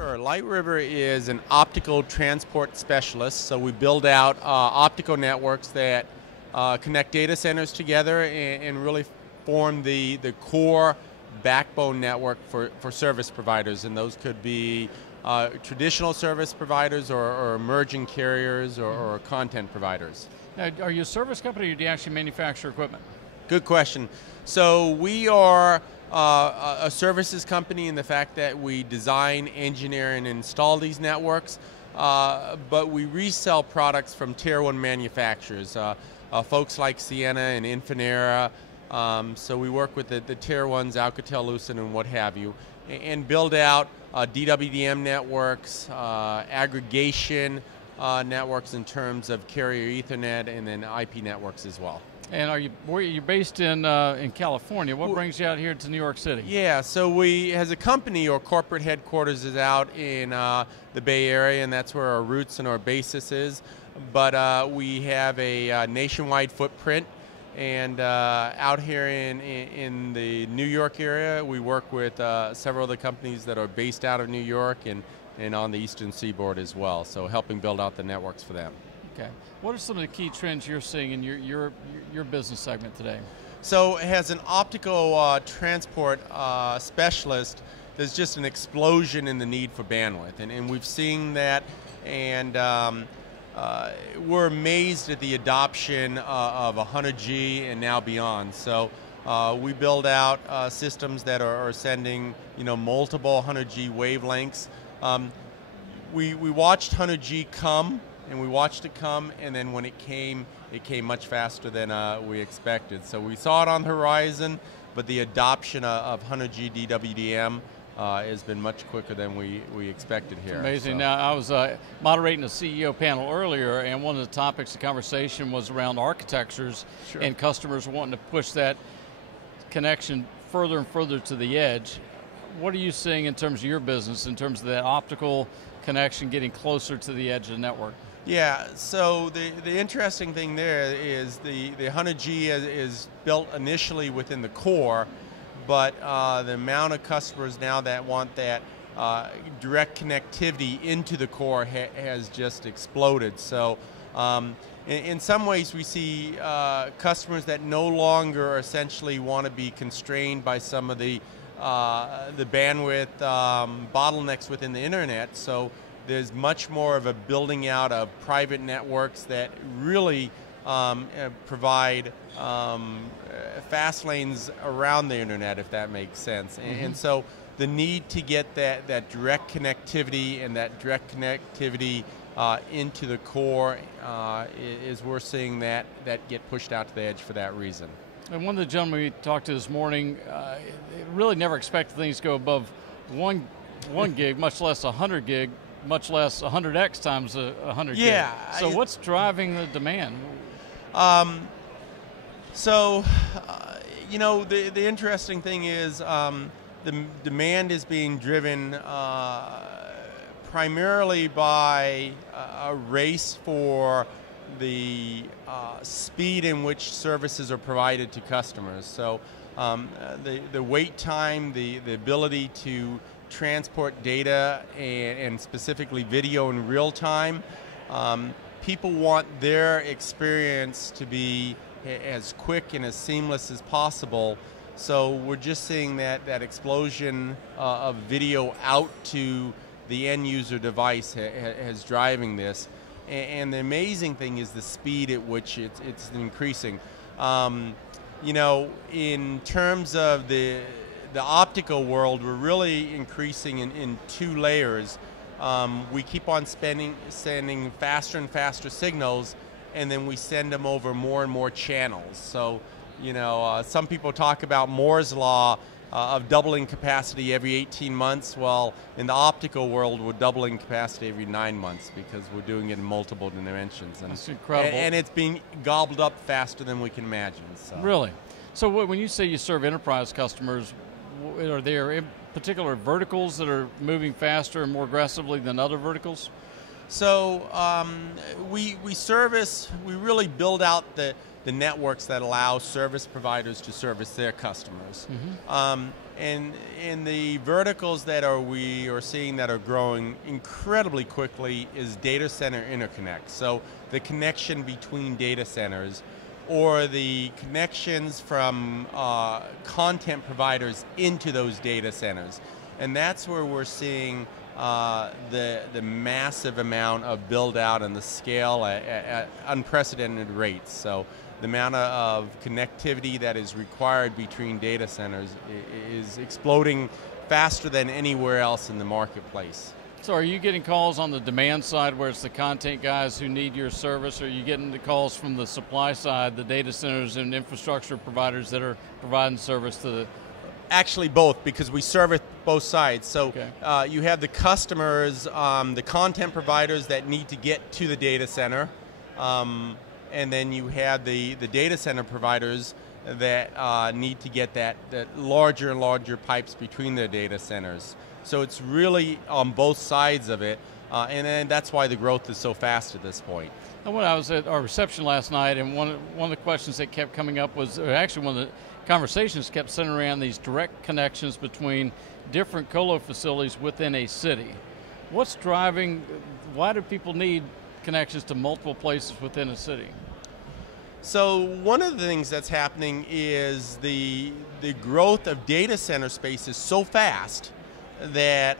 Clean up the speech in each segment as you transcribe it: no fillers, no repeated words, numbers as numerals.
Sure. LightRiver is an optical transport specialist, so we build out optical networks that connect data centers together and really form the core backbone network for service providers, and those could be traditional service providers or emerging carriers or content providers. Now, are you a service company or do you actually manufacture equipment? Good question. So we are a services company in the fact that we design, engineer, and install these networks, but we resell products from Tier 1 manufacturers, folks like Ciena and Infinera. So we work with the Tier 1s, Alcatel-Lucent, and what have you, and build out DWDM networks, aggregation networks in terms of carrier Ethernet, and then IP networks as well. And you're based in California. What brings you out here to New York City? Yeah, so we, as a company, our corporate headquarters is out in the Bay Area, and that's where our roots and our basis is. But we have a nationwide footprint, and out here in the New York area, we work with several of the companies that are based out of New York and on the Eastern Seaboard as well, so helping build out the networks for them. Okay. What are some of the key trends you're seeing in your business segment today? So as an optical transport specialist, there's just an explosion in the need for bandwidth, and we've seen that, and we're amazed at the adoption of 100G and now beyond. So we build out systems that are sending multiple 100G wavelengths. We watched 100G come, and we watched it come, and then when it came much faster than we expected. So we saw it on the horizon, but the adoption of 100G DWDM has been much quicker than we expected here. It's amazing. So. Now, I was moderating a CEO panel earlier, and one of the topics of conversation was around architectures. Sure. And customers wanting to push that connection further and further to the edge. What are you seeing in terms of your business, in terms of that optical connection getting closer to the edge of the network? Yeah, so the interesting thing there is the 100G is built initially within the core, but the amount of customers now that want that direct connectivity into the core has just exploded. So in some ways we see customers that no longer essentially want to be constrained by some of the bandwidth bottlenecks within the internet. So there's much more of a building out of private networks that really provide fast lanes around the internet, if that makes sense. Mm-hmm. And so the need to get that direct connectivity and that direct connectivity into the core is we're seeing that get pushed out to the edge for that reason. And one of the gentlemen we talked to this morning really never expected things to go above one gig, much less 100 gig, much less 100x times 100 gig. Yeah. So what's driving the demand? The interesting thing is the demand is being driven primarily by a race for the speed in which services are provided to customers. So the wait time, the ability to transport data and specifically video in real time, people want their experience to be as quick and as seamless as possible. So we're just seeing that explosion of video out to the end user device has driving this. And the amazing thing is the speed at which it's increasing. In terms of the optical world, we're really increasing in two layers. We keep on sending faster and faster signals, and then we send them over more and more channels. So, some people talk about Moore's law of doubling capacity every 18 months. Well, in the optical world, we're doubling capacity every 9 months because we're doing it in multiple dimensions. And, that's incredible. And it's being gobbled up faster than we can imagine. So. Really? So when you say you serve enterprise customers, are there in particular verticals that are moving faster and more aggressively than other verticals? So we really build out the networks that allow service providers to service their customers. Mm-hmm. And in the verticals that we are seeing that are growing incredibly quickly is data center interconnect. So the connection between data centers, or the connections from content providers into those data centers. And that's where we're seeing the massive amount of build out and the scale at unprecedented rates. So the amount of connectivity that is required between data centers is exploding faster than anywhere else in the marketplace. So are you getting calls on the demand side where it's the content guys who need your service, or are you getting the calls from the supply side, the data centers and infrastructure providers that are providing service to the... Actually both, because we service both sides. So okay. You have the customers, the content providers that need to get to the data center, and then you have the data center providers that need to get that larger and larger pipes between their data centers. So it's really on both sides of it, and then that's why the growth is so fast at this point. And when I was at our reception last night, and one of the questions that kept coming up was, or actually one of the conversations kept centering around these direct connections between different colo facilities within a city. What's driving, why do people need connections to multiple places within a city? So one of the things that's happening is the growth of data center space is so fast that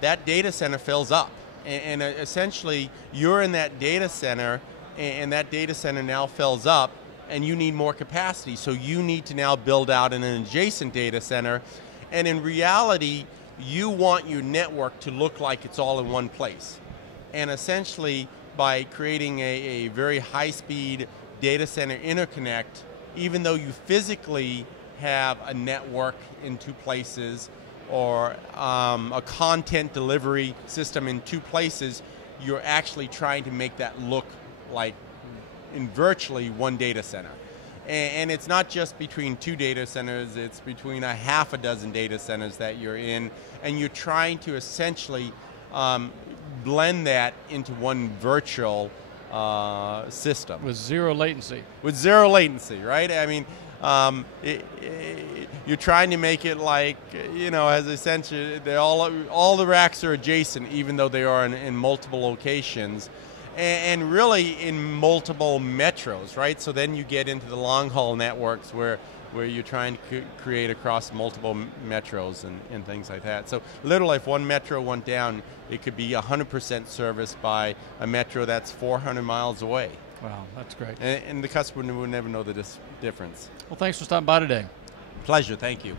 that data center fills up. And essentially, you're in that data center, and that data center now fills up, and you need more capacity. So you need to now build out in an adjacent data center. And in reality, you want your network to look like it's all in one place. And essentially, by creating a very high-speed data center interconnect, even though you physically have a network in two places, or a content delivery system in two places, you're actually trying to make that look like in virtually one data center. And it's not just between two data centers, it's between a half a dozen data centers that you're in, and you're trying to essentially blend that into one virtual system. With zero latency. With zero latency, right? I mean, you're trying to make it like, you know, as essentially, all the racks are adjacent, even though they are in multiple locations, and really in multiple metros, right? So then you get into the long haul networks where you're trying to create across multiple metros and things like that. So literally, if one metro went down, it could be 100% serviced by a metro that's 400 miles away. Wow, that's great. And the customer would never know the difference. Well, thanks for stopping by today. Pleasure, thank you.